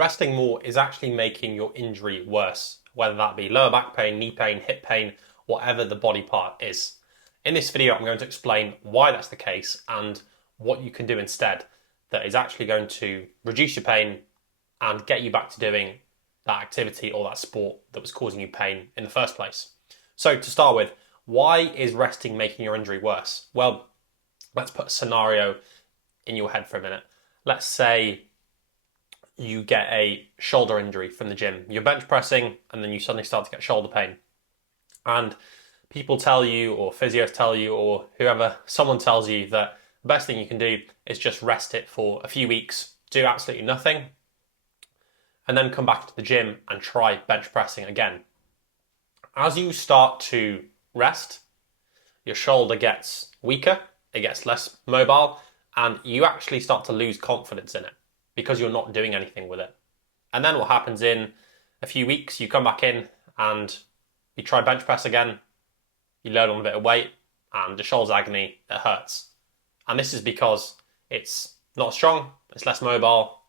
resting more is actually making your injury worse, whether that be lower back pain, knee pain, hip pain, whatever the body part is. In this video, I'm going to explain why that's the case and what you can do instead that is actually going to reduce your pain and get you back to doing that activity or that sport that was causing you pain in the first place. So to start with, why is resting making your injury worse? Well, let's put a scenario in your head for a minute. Let's say you get a shoulder injury from the gym. You're bench pressing and then you suddenly start to get shoulder pain. And people tell you, or physios tell you, or whoever, someone tells you that the best thing you can do is just rest it for a few weeks, do absolutely nothing, and then come back to the gym and try bench pressing again. As you start to rest, your shoulder gets weaker, it gets less mobile, and you actually start to lose confidence in it because you're not doing anything with it. And then what happens in a few weeks, you come back in and you try bench press again, you load on a bit of weight, and the shoulder's agony, it hurts. And this is because it's not strong, it's less mobile,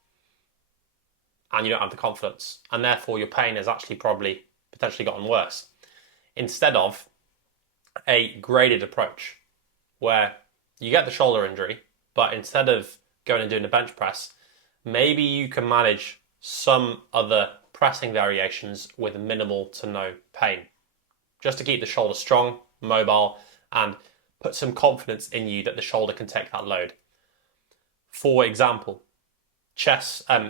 and you don't have the confidence. And therefore your pain has actually probably potentially gotten worse. Instead of a graded approach where you get the shoulder injury, but instead of going and doing a bench press, maybe you can manage some other pressing variations with minimal to no pain, just to keep the shoulder strong, mobile, and put some confidence in you that the shoulder can take that load. For example,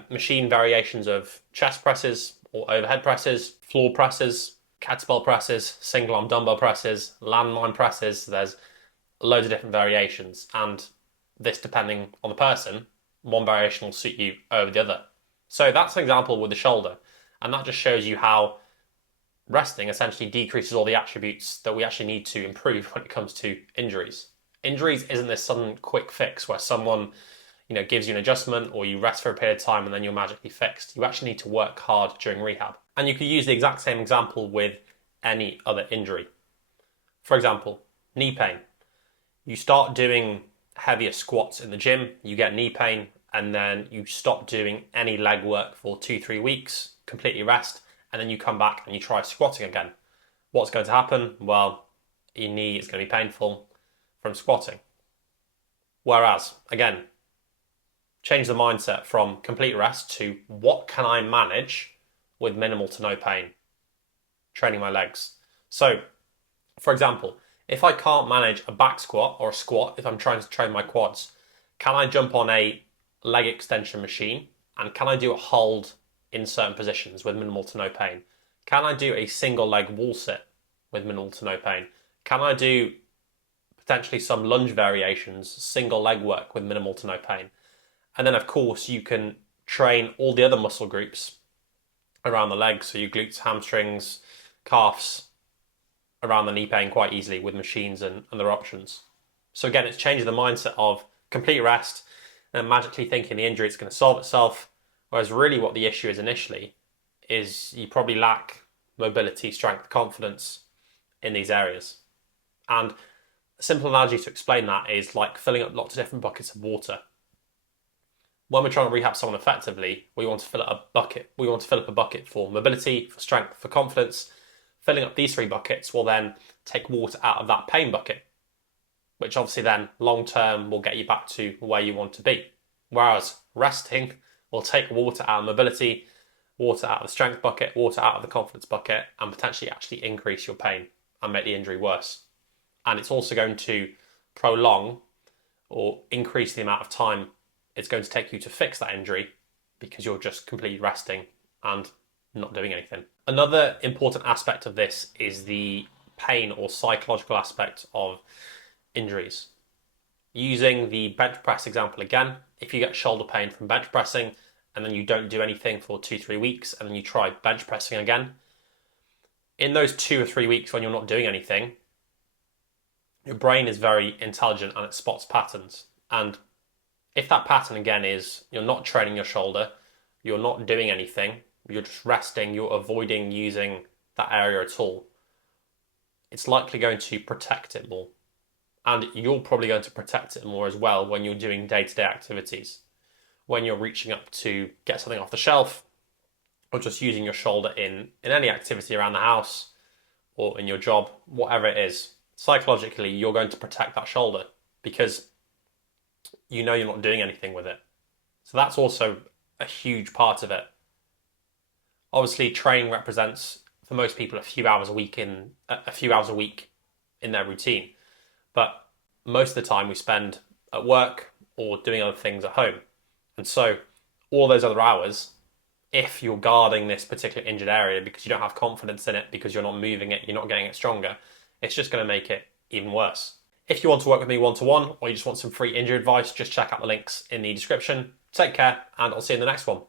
machine variations of chest presses or overhead presses, floor presses, kettlebell presses, single arm dumbbell presses, landmine presses. There's loads of different variations, and this, depending on the person, one variation will suit you over the other. So that's an example with the shoulder, and that just shows you how resting essentially decreases all the attributes that we actually need to improve when it comes to injuries. Injuries isn't this sudden quick fix where someone gives you an adjustment or you rest for a period of time and then you're magically fixed. You actually need to work hard during rehab. And you could use the exact same example with any other injury. For example, knee pain. You start doing heavier squats in the gym, you get knee pain, and then you stop doing any leg work for 2-3 weeks, completely rest, and then you come back and you try squatting again. What's going to happen? Well, your knee is going to be painful from squatting. Whereas, again, change the mindset from complete rest to what can I manage with minimal to no pain? Training my legs. So, for example, if I can't manage a back squat or a squat, if I'm trying to train my quads, can I jump on a leg extension machine and can I do a hold in certain positions with minimal to no pain? Can I do a single leg wall sit with minimal to no pain? Can I do potentially some lunge variations, single leg work with minimal to no pain? And then of course you can train all the other muscle groups around the legs, so your glutes, hamstrings, calves, around the knee pain quite easily with machines and other options. So again, it's changing the mindset of complete rest and magically thinking the injury is going to solve itself, whereas really what the issue is initially is you probably lack mobility, strength, confidence in these areas. And a simple analogy to explain that is like filling up lots of different buckets of water. When we're trying to rehab someone effectively, we want to fill up a bucket. We want to fill up a bucket for mobility, for strength, for confidence. Filling up these 3 buckets will then take water out of that pain bucket, which obviously then long term will get you back to where you want to be. Whereas resting will take water out of mobility, water out of the strength bucket, water out of the confidence bucket, and potentially actually increase your pain and make the injury worse. And it's also going to prolong or increase the amount of time it's going to take you to fix that injury because you're just completely resting and not doing anything. Another important aspect of this is the pain or psychological aspect of injuries. Using the bench press example again, if you get shoulder pain from bench pressing and then you don't do anything for 2-3 weeks and then you try bench pressing again, in those 2 or 3 weeks when you're not doing anything, your brain is very intelligent and it spots patterns. And if that pattern again is you're not training your shoulder, you're not doing anything, you're just resting, you're avoiding using that area at all, it's likely going to protect it more. And you're probably going to protect it more as well when you're doing day-to-day activities. When you're reaching up to get something off the shelf, or just using your shoulder in any activity around the house or in your job, whatever it is, psychologically, you're going to protect that shoulder because you know you're not doing anything with it. So that's also a huge part of it. Obviously, training represents for most people a few hours a week in their routine, but most of the time we spend at work or doing other things at home. And so all those other hours, if you're guarding this particular injured area because you don't have confidence in it, because you're not moving it, you're not getting it stronger, it's just going to make it even worse. If you want to work with me one-to-one or you just want some free injury advice, just check out the links in the description. Take care, and I'll see you in the next one.